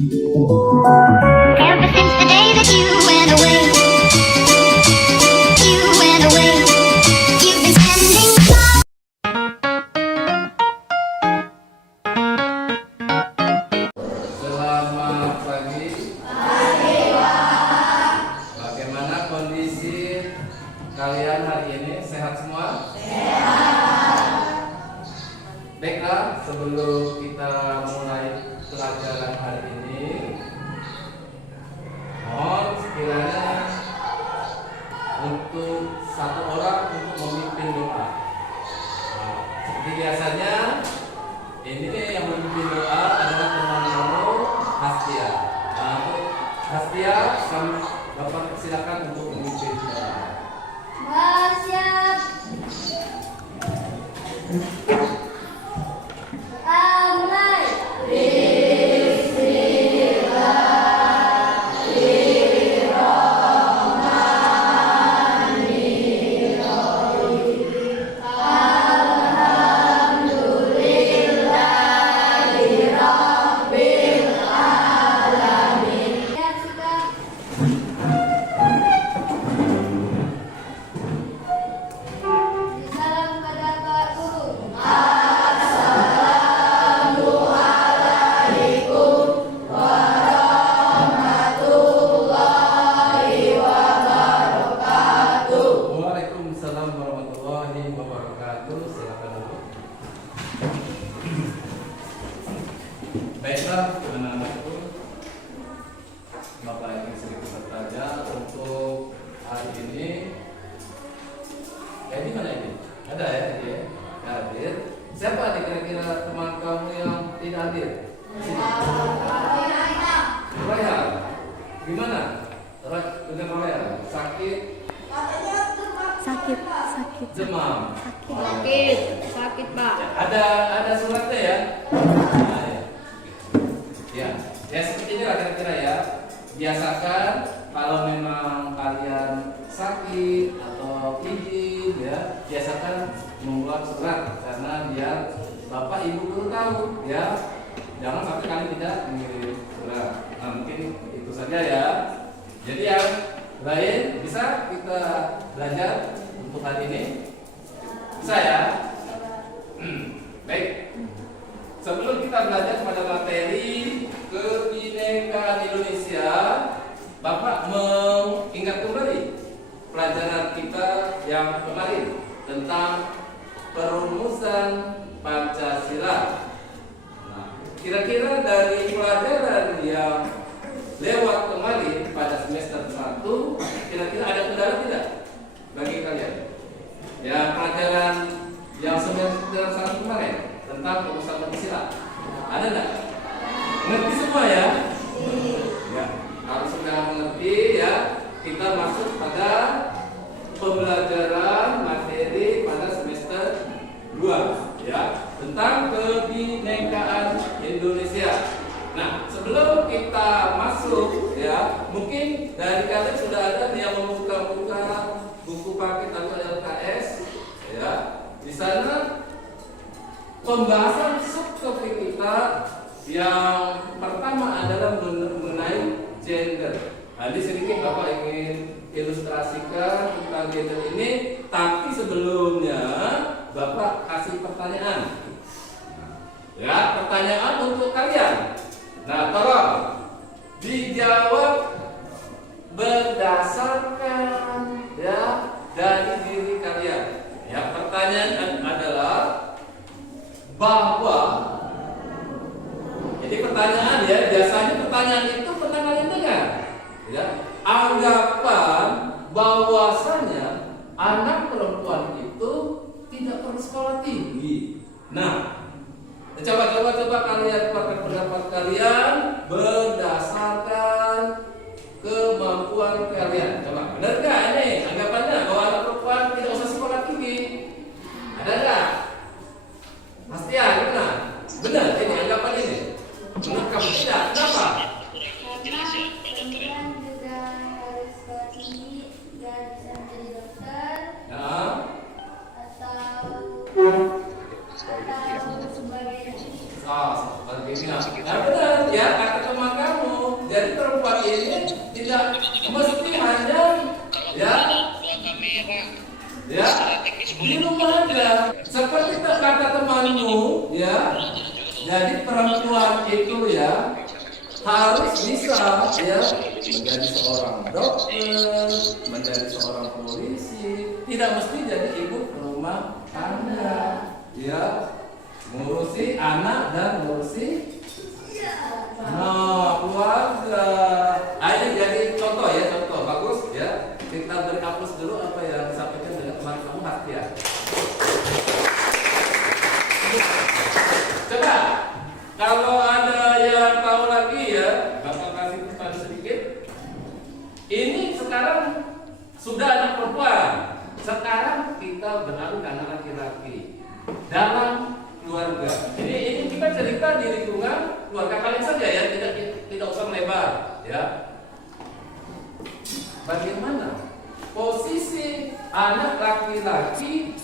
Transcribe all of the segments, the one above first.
Ever since the day that you went away, you've been spending Selamat pagi. Bagaimana kondisi kalian hari ini? Sehat semua? Baiklah, sebelum kita mulai pelajaran hari ini, mohon sekiranya untuk satu orang untuk memimpin doa. Seperti biasanya, ini yang memimpin doa adalah teman kamu, Hastia. Untuk Hastia, Bapak silakan untuk memimpin doa. Siap. Mulai. Ya, sudah. Salam kepada Pak Guru. Waalaikumsalam warahmatullahi wabarakatuh. Silakan duduk. Baiklah, anak-anakku, Bapak ingin sedikit bertanya untuk hari ini. Ini mana ini? Ada ya ini ya? Hadir. Siapa nih kira-kira teman kamu yang tidak hadir? Sini. Raya. Gimana? Dengan Raya? Sakit? Sakit. Demam? Sakit Pak. Ada suratnya ya? Nah, ya seperti inilah kira-kira ya. Biasakan kalau memang kalian sakit atau izin ya, biasakan membuat surat karena biar bapak ibu guru tahu ya. Jangan sampai kalian tidak mengirim surat. Nah mungkin itu saja ya. Jadi yang lain bisa kita belajar untuk hari ini. Bisa ya? Baik. Sebelum kita belajar pada materi kebinekaan Indonesia, Bapak mengingat kembali pelajaran kita yang kemarin tentang perumusan Pancasila. Nah, kira-kira dari pelajaran yang lewat kemarin pada semester 1, kira-kira ada kendala tidak bagi kalian? Ya, pelajaran yang semester 1 kemarin tentang perumusan Pancasila. Ada enggak? Mengerti semua ya? Ya, harus sudah mengerti ya. Kita masuk pada pembelajaran materi pada semester 2 ya, tentang kebinekaan Indonesia. Nah, sebelum kita masuk ya, mungkin dari kalian sudah ada yang membuka buku paket atau LKS ya. Di sana pembahasan subtopik kita yang pertama adalah mengenai gender. Nah, di sedikit Bapak ingin ilustrasikan tentang gender ini, tapi sebelumnya Bapak kasih pertanyaan. Ya, pertanyaan untuk kalian. Nah, tolong dijawab berdasarkan ya dari diri kalian. Ya, pertanyaan adalah bahwa, jadi pertanyaan ya, biasanya pertanyaan itu pernah kalian dengar ya, anggapan bahwasanya anak perempuan itu tidak perlu sekolah tinggi. Nah, coba kalian pakai pendapat kalian berdasarkan kemampuan kalian. Coba, benar nggak ini anggapannya bahwa anak perempuan tidak usah sekolah tinggi? Ada nggak? Pasti ya, benar. Benar ini anggapan ini. Menurut kamu tidak? Kenapa? Karena perempuan juga harus sekolah tinggi, nggak bisa menjadi dokter Ya. atau sebagainya. Seperti ini. Nah, benar ya, kata teman kamu harus bisa ya menjadi seorang dokter, menjadi seorang polisi, tidak mesti jadi ibu rumah tangga, ya ngurusi anak dan ngurusi keluarga. Ini jadi contoh ya, contoh bagus ya. Kita beri aplaus dulu apa yang disampaikan dengan teman kamu Hastia. Coba kalau ada yang tahu lagi ya, Bapak kasih kesempatan sedikit. Ini sekarang sudah anak perempuan. Sekarang kita beralih ke anak laki-laki dalam keluarga. Ini kita cerita di lingkungan keluarga kalian saja ya, tidak usah melebar ya. Bagaimana posisi anak laki-laki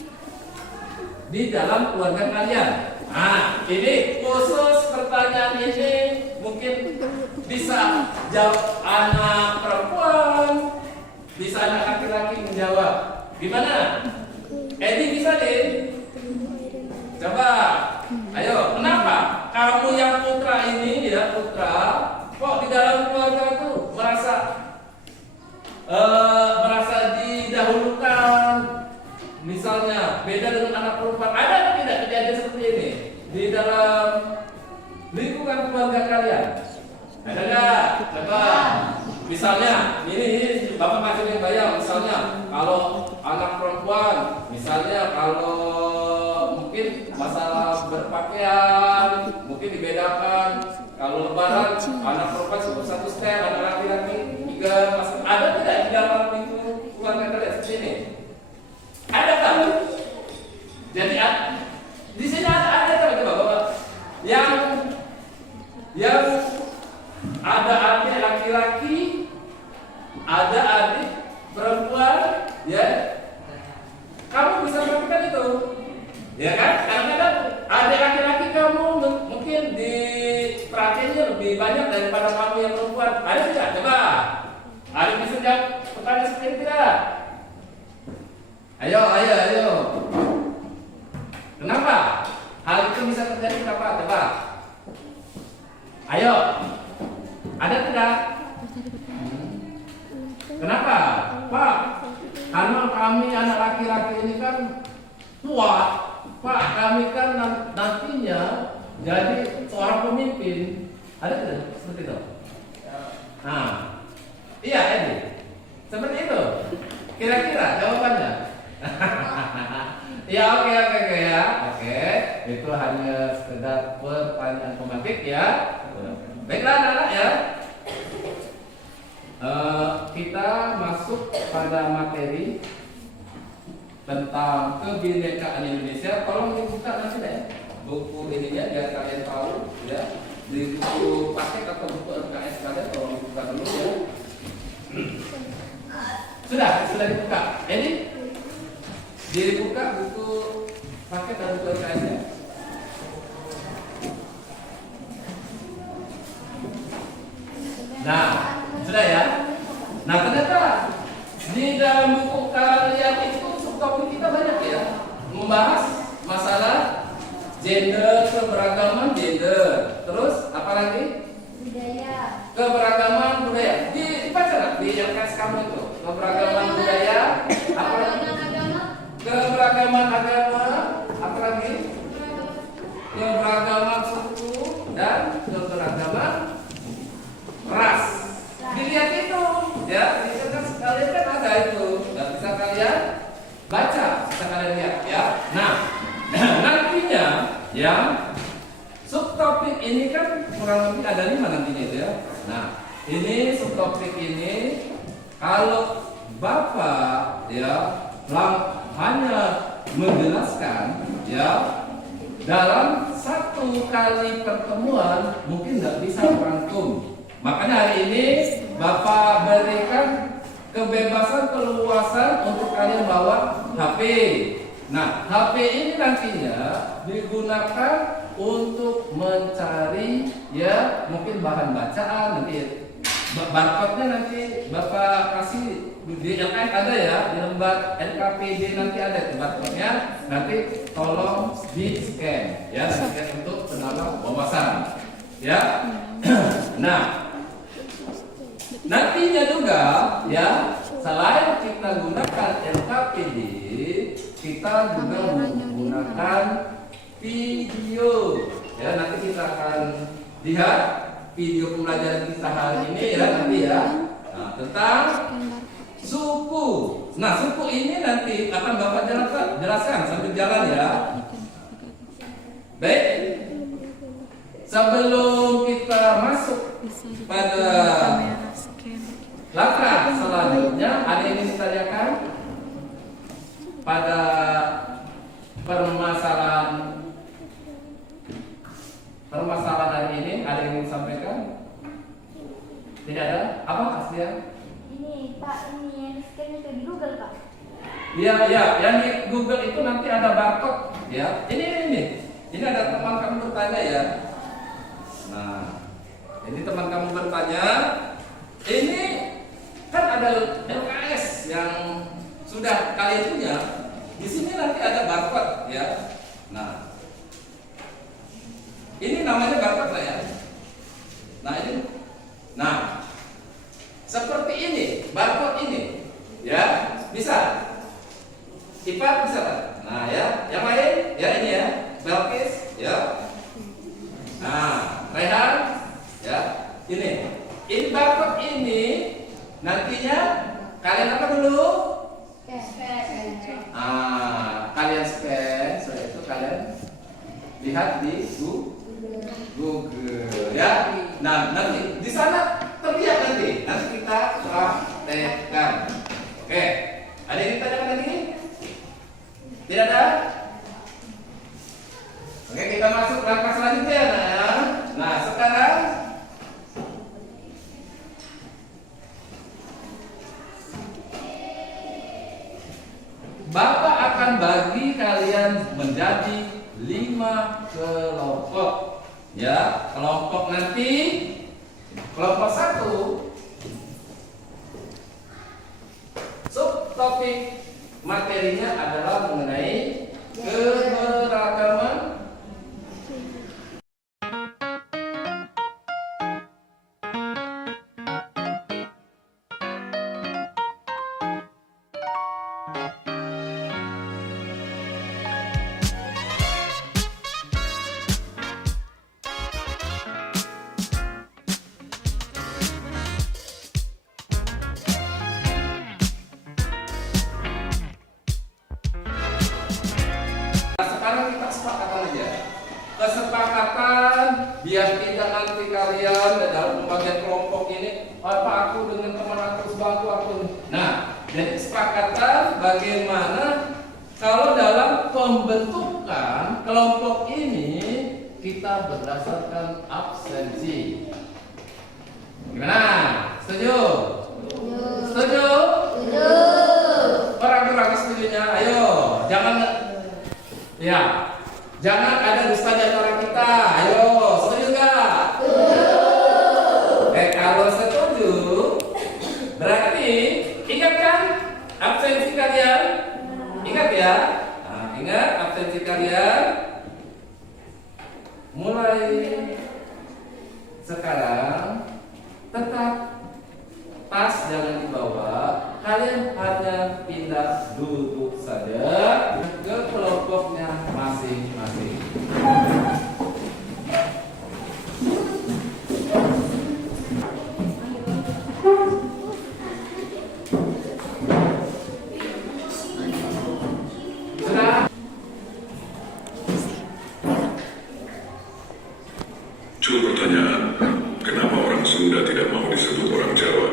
di dalam keluarga kalian? Nah, ini khusus pertanyaan ini mungkin bisa jawab anak perempuan, bisa anak laki-laki menjawab. Gimana? Edi bisa deh. Coba, ayo, kenapa kamu yang putra ini ya putra, kok di dalam keluarga itu merasa didahulukan? Misalnya beda dengan anak perempuan, ada tidak kejadian seperti ini di dalam lingkungan keluarga kalian? Ada nggak? Coba, misalnya ini Bapak kasih yang bayang, misalnya kalau anak perempuan, misalnya kalau mungkin masalah berpakaian mungkin dibedakan. Kalau lebaran anak perempuan satu step, anak laki-laki 3 masalah. Ada tidak di dalam lingkungan keluarga kalian seperti ini? Ada tak? Jadi di sini ada coba Bapak yang ada adik laki-laki, ada adik perempuan, ya. Kamu bisa melakukan itu, ya kan? Kadang-kadang adik laki-laki kamu mungkin diperhatiannya lebih banyak daripada kamu yang perempuan. Ada tidak? Coba. Ada bisa jawab pertanyaan seperti ini tidak? Ayo. Kenapa? Hal itu bisa terjadi kenapa? Coba. Ayo. Ada tidak? Kenapa? Pak, karena kami anak laki-laki ini kan kuat. Pak, kami kan nantinya jadi seorang pemimpin. Ada tidak seperti itu? Nah, iya Edi. Seperti itu. Kira-kira jawabannya? Ya oke ya. Oke. Itu hanya sekedar pertanyaan pematik ya. Baiklah anak-anak ya. Kita masuk pada materi tentang kebinekaan Indonesia. Tolong dibuka nanti deh buku ininya biar kalian tahu ya. Di buku paket atau buku LKS kalian tolong dibuka dulu ya. Sudah dibuka. Ini dibuka buku paket dan buku LKS ya. Nah, sudah ya. Nah, ternyata di dalam buku kalian itu subtopik kita banyak ya, membahas masalah gender, keberagaman gender. Terus apa lagi? Budaya. Keberagaman budaya. Dibaca di LKS kamu itu. Keberagaman budaya. Apa lagi? Keberagaman agama. Apa lagi? Keberagaman suku dan keberagaman ras. Dilihat itu, ya, kalian kan ada itu, dan bisa kalian baca, bisa kalian lihat, ya. Nah, nantinya, ya, subtopik ini kan kurang lebih ada 5 nantinya itu ya. Nah, ini subtopik ini kalau Bapak, ya, hanya menjelaskan, ya, dalam 1 kali pertemuan mungkin nggak bisa merangkum. Makanya hari ini Bapak berikan kebebasan keluasan untuk kalian bawa HP. Nah, HP ini nantinya digunakan untuk mencari ya mungkin bahan bacaan nanti. Barcode-nya nanti Bapak kasih di LKS ada ya, di lembar NKPD nanti ada barcode-nya. Nanti tolong di scan ya, scan untuk penambah wawasan. Ya. Nah, nantinya juga ya, selain kita gunakan LKPD, kita juga menggunakan video. Ya, nanti kita akan lihat video pembelajaran kita hari ini ya nanti ya. Nah, tentang suku. Nah, suku ini nanti akan Bapak jelaskan sambil jalan ya. Baik. Sebelum kita masuk pada langkah selanjutnya, ada yang ingin ditanyakan pada permasalahan hari ini? Ada yang ingin disampaikan? Tidak ada? Apa Asia? Ini Pak, ini yang scan itu di Google Pak. Iya, yang di Google itu nanti ada barcode ya. Ini ada teman kamu bertanya ya. Nah, ini teman kamu bertanya, ini kan ada LKS yang sudah kalian punya. Di sini nanti ada barcode ya. Nah, ini namanya barcode lah ya. Nah, seperti ini, barcode ini, ya, bisa. IPA bisa kan? Nah ya, yang lain, ya ini ya, Belkis, ya. Nah, Rehan, ya, ini barcode ini nantinya kalian apa dulu? Kalian scan, setelah itu kalian lihat di Google, ya. Nah, nanti di sana terlihat nanti kita praktekkan. Oke, ada yang ditanyakan lagi? Tidak ada? Oke, kita masuk langkah selanjutnya. Nah, sekarang Bapak akan bagi kalian menjadi 5 kelompok. Ya, kelompok nanti kelompok 1 subtopik materinya adalah mengenai keberagaman kesepakatan biar tidak nanti kalian dalam pembagian kelompok ini apa aku dengan teman aku sebangku aku. Nah, jadi kesepakatan bagaimana kalau dalam pembentukan kelompok ini kita berdasarkan absensi. Gimana? Setuju? Setuju? Setuju. Ragu-ragu setujunya. Ayo, jangan ada dusta di antara kita. Ayo, setuju nggak? Setuju. Kalau setuju, berarti ingat kan absensi kalian? Ingat ya? Nah, ingat absensi kalian. Mulai sekarang tetap tas jangan dibawa. Kalian hanya pindah duduk saja ke kelompoknya masing-masing. Muncul pertanyaan, kenapa orang Sunda tidak mau disebut orang Jawa?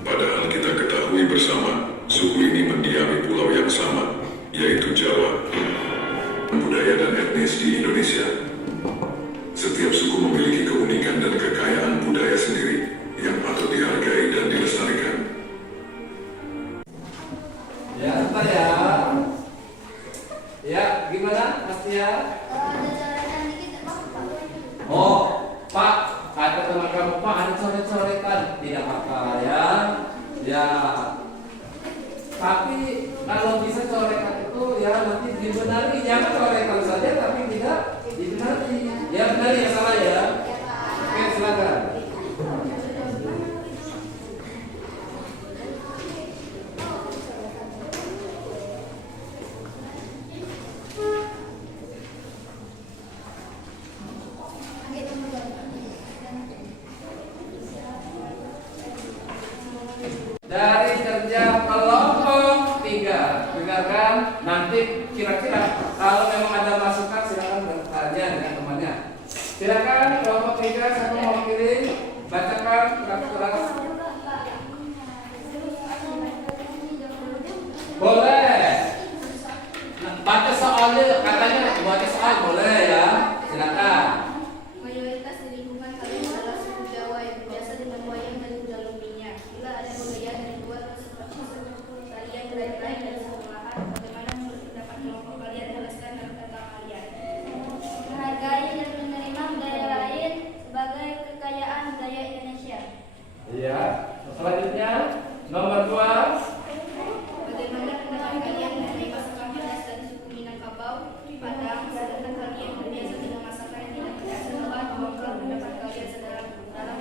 Padahal kita ketahui bersama, suku ini mendiami pulau yang sama, yaitu Jawa. Budaya dan etnis di Indonesia. Setiap suku memiliki keunikan dan kekayaan budaya sendiri yang patut dihargai dan dilestarikan. Ya, sebentar ya. Ya, gimana Mas Tia? Ada coretan dikit Pak. Oh, Pak, kata teman kamu, Pak ada coret-coretan. Tidak apa-apa ya. Ya. Tapi kalau bisa coretan itu ya nanti dibenari. Jangan coretan saja tapi tidak dibenari. Ya benar ya salah ya. Oke, Oke, silakan. Dari kerja kelompok 3, dengarkan. Nanti kira-kira kalau memang ada masukan silakan bertanya dengan temannya. Silakan kelompok 3, siapa mau mewakili, bacakan keras-keras. Boleh. Baca soalnya, katanya baca soal boleh ya. Silakan. Mayoritas di lingkungan kalian adalah suku Jawa yang berbiasa dengan wayang dan kuda lumpingnya. Bila ada budaya dari luar seperti tarian lain-lain dari sekolahan, bagaimana menurut pendapat kelompok kalian jelaskan dalam kata kalian? Menghargai dan menerima budaya lain sebagai kekayaan budaya Indonesia. Iya. Selanjutnya nomor 2. Bagaimana pendapat kalian mengenai masakan pedas dari suku Minangkabau, Padang, sedangkan kalian berbiasa dengan masakan yang tidak pedas? Bahwa pendapat kalian dalam program.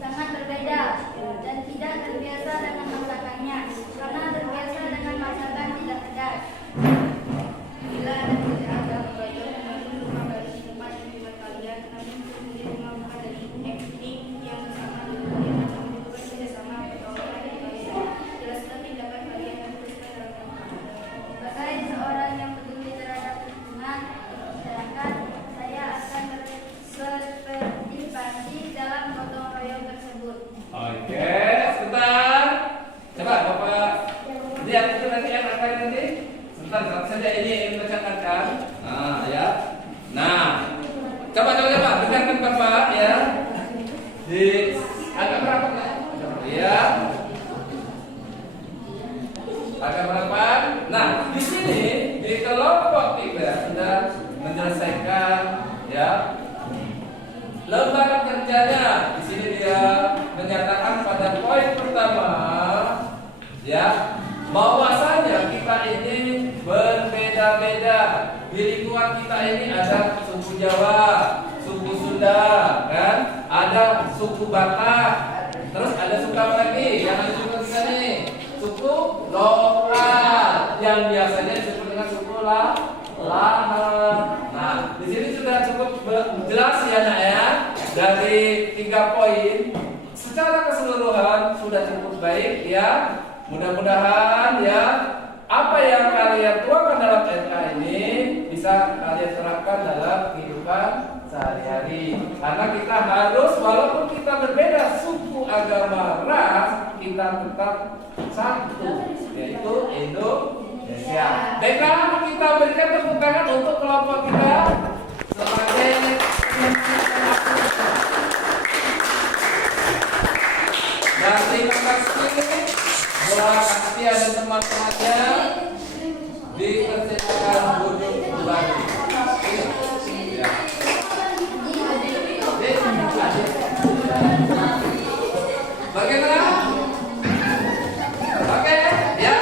Sangat berbeda dan tidak terbiasa dengan masakannya, karena terbiasa dengan masakan tidak pedas. Bila ada budaya belajar mengambil rumah dari tempat yang dibuat kalian, namun kemudian rumah bukan dari etnik yang bersama dengan yang macam itu bekerjasama pergaulan yang berbeda. Jelaskan tindakan kalian dan tuliskan dalam program. Sebagai seorang yang peduli terhadap lingkungan, sedangkan saya akan berpartisipasi dalam gotong royong tersebut. Oke, sebentar. Coba Bapak lihat itu nanti yang apa nanti. Sebentar, satu saja ini yang dibacakan kan. Nah, ya. Nah, coba dengarkan Bapak ya. Di agak berapa ya? Ya. Agak berapa? Nah, di sini di kelompok 3 sudah menyelesaikan ya. Lembaga kerjanya di sini dia menyatakan pada poin pertama ya bahwasanya kita ini berbeda-beda. Di lingkungan kita ini ada suku Jawa, suku Sunda, kan? Ada suku Batak, terus ada suku apa lagi? Yang ada suku kita nih, suku lokal yang biasanya disebut dengan suku Lahan. Nah, di sini sudah cukup jelas ya nak ya. Dari 3 poin secara keseluruhan sudah cukup baik ya. Mudah-mudahan ya apa yang kalian tuangkan dalam RK ini bisa kalian terapkan dalam kehidupan sehari-hari. Karena kita harus walaupun kita berbeda suku, agama, ras, kita tetap satu, yaitu Indonesia. Baiklah, kita berikan tepuk tangan untuk kelompok kita sebagai dan terima kasih buat Asia dan teman-temannya dikerjakan Gunung Batu. Ya. Bagaimana? Oke, ya.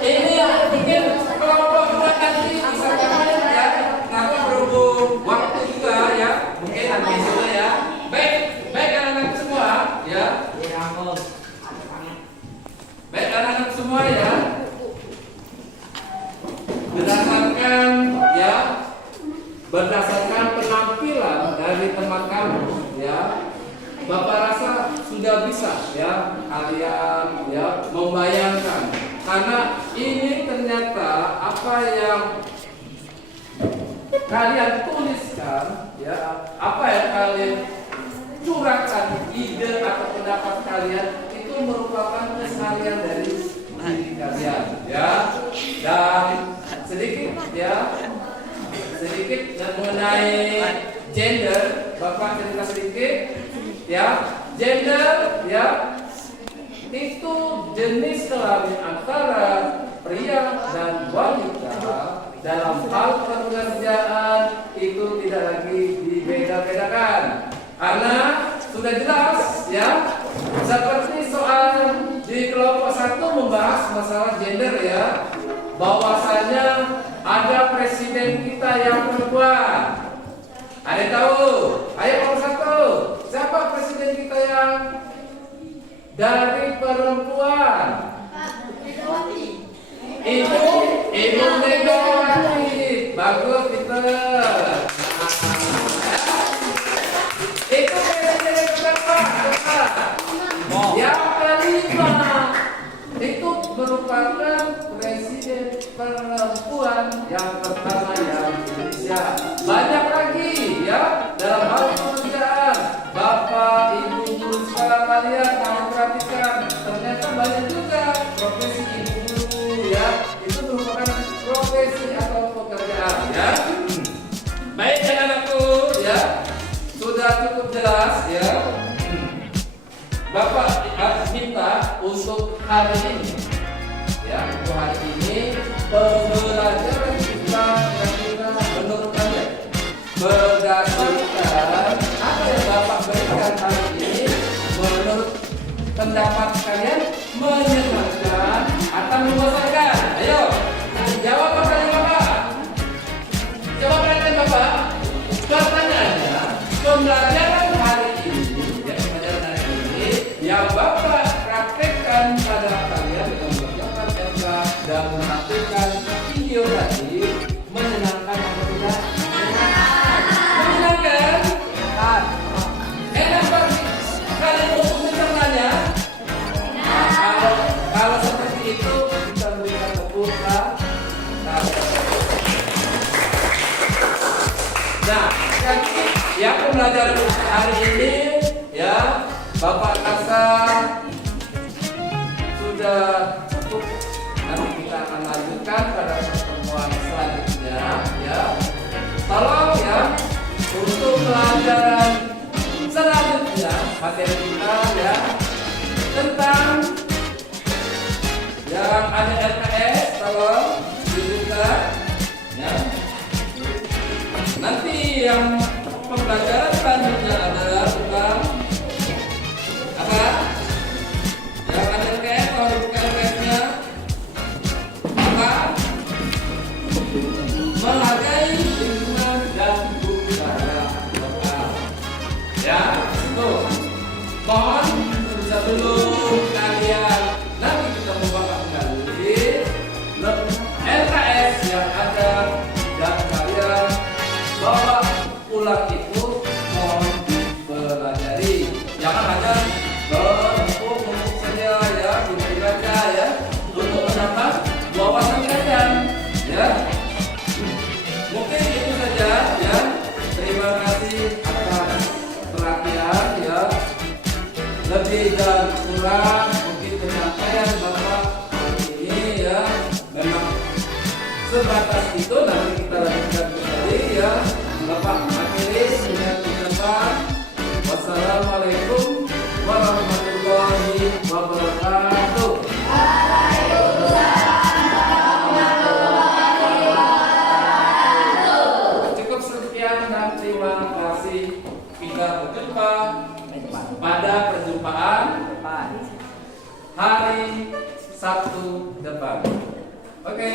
Ini mungkin kelompok nanti bisa kalian ya. Nanti berhubung waktu juga ya. Mungkin nanti juga ya. Baik anak-anak semua ya. Baik anak-anak semua ya. Berdasarkan penampilan dari teman kamu ya, Bapak rasa sudah bisa ya kalian ya membayangkan, karena ini ternyata apa yang kalian tuliskan ya, apa yang kalian curahkan ide atau pendapat kalian itu merupakan keseharian dari diri kalian ya. Dan sedikit dan mengenai gender, Bapak cerita sedikit ya. Gender ya itu jenis kelamin antara pria dan wanita dalam hal pekerjaan itu tidak lagi dibeda-bedakan, karena sudah jelas ya, seperti soal di kelompok 1 membahas masalah gender ya, bahwasanya ada presiden kita yang perempuan, Ada yang tahu? Ayo nomor 1. Siapa presiden kita yang dari perempuan? Ibu Megawati. Bagus Peter. Itu presiden yang berapa? Yang kelima. Itu merupakan presiden perempuan yang pertama yang Indonesia. Banyak lagi ya dalam hal pekerjaan. Bapak, Ibu, guru sekolah kalian mau perhatikan. Ternyata banyak juga profesi ibu guru ya. Itu merupakan profesi atau pekerjaan ya. Baik anak-anakku ya. Sudah cukup jelas ya. Bapak minta untuk hari ini ya, untuk hari ini pembelajaran kita kira-kira menurut kalian berdasarkan apa yang Bapak berikan hari ini, menurut pendapat kalian menyenangkan atau membosankan? Ayo jawab pertanyaan Bapak. Coba perhatikan Bapak. Pertanyaannya, pembelajaran hari ini ya, pembelajaran hari ini yang Bapak praktekkan pada kalian dengan mengerjakan MK dan melakukan video tadi menyenangkan atau tidak? Menyenangkan? Enak bagi kalian untuk mencernanya? Kalau seperti itu kita berikan tepuk tangan. Nah, jadi ya pembelajaran hari ini ya Bapak rasa sudah cukup. Nanti kita akan lanjutkan pada pertemuan selanjutnya ya. Tolong ya untuk pelajaran selanjutnya materi kita ya tentang yang ada LKS, tolong dibuka ya. Nanti yang pembelajaran selanjutnya adalah tentang apa? Yang ada LKS, kalau dibuka LKS-nya apa? Menghargai lingkungan dan budaya lokal. Ya, itu. Mohon sebelum kalian nanti kita membawa kembali LKS yang ada dan kalian bawa pulang itu mohon dipelajari. Jangan hanya berempuk saja ya, dibaca ya, untuk menambah wawasan kalian ya. Mungkin itu saja ya. Terima kasih atas perhatian ya. Lebih dan kurang mungkin penyampaian Bapak hari ini ya memang sebatas itu. Nanti kita lanjutkan kembali ya. Bapak akhiri dengan ucapan wassalamualaikum warahmatullahi wabarakatuh. Cukup sekian dan terima kasih. Kita berjumpa pada perjumpaan hari Sabtu depan. Oke.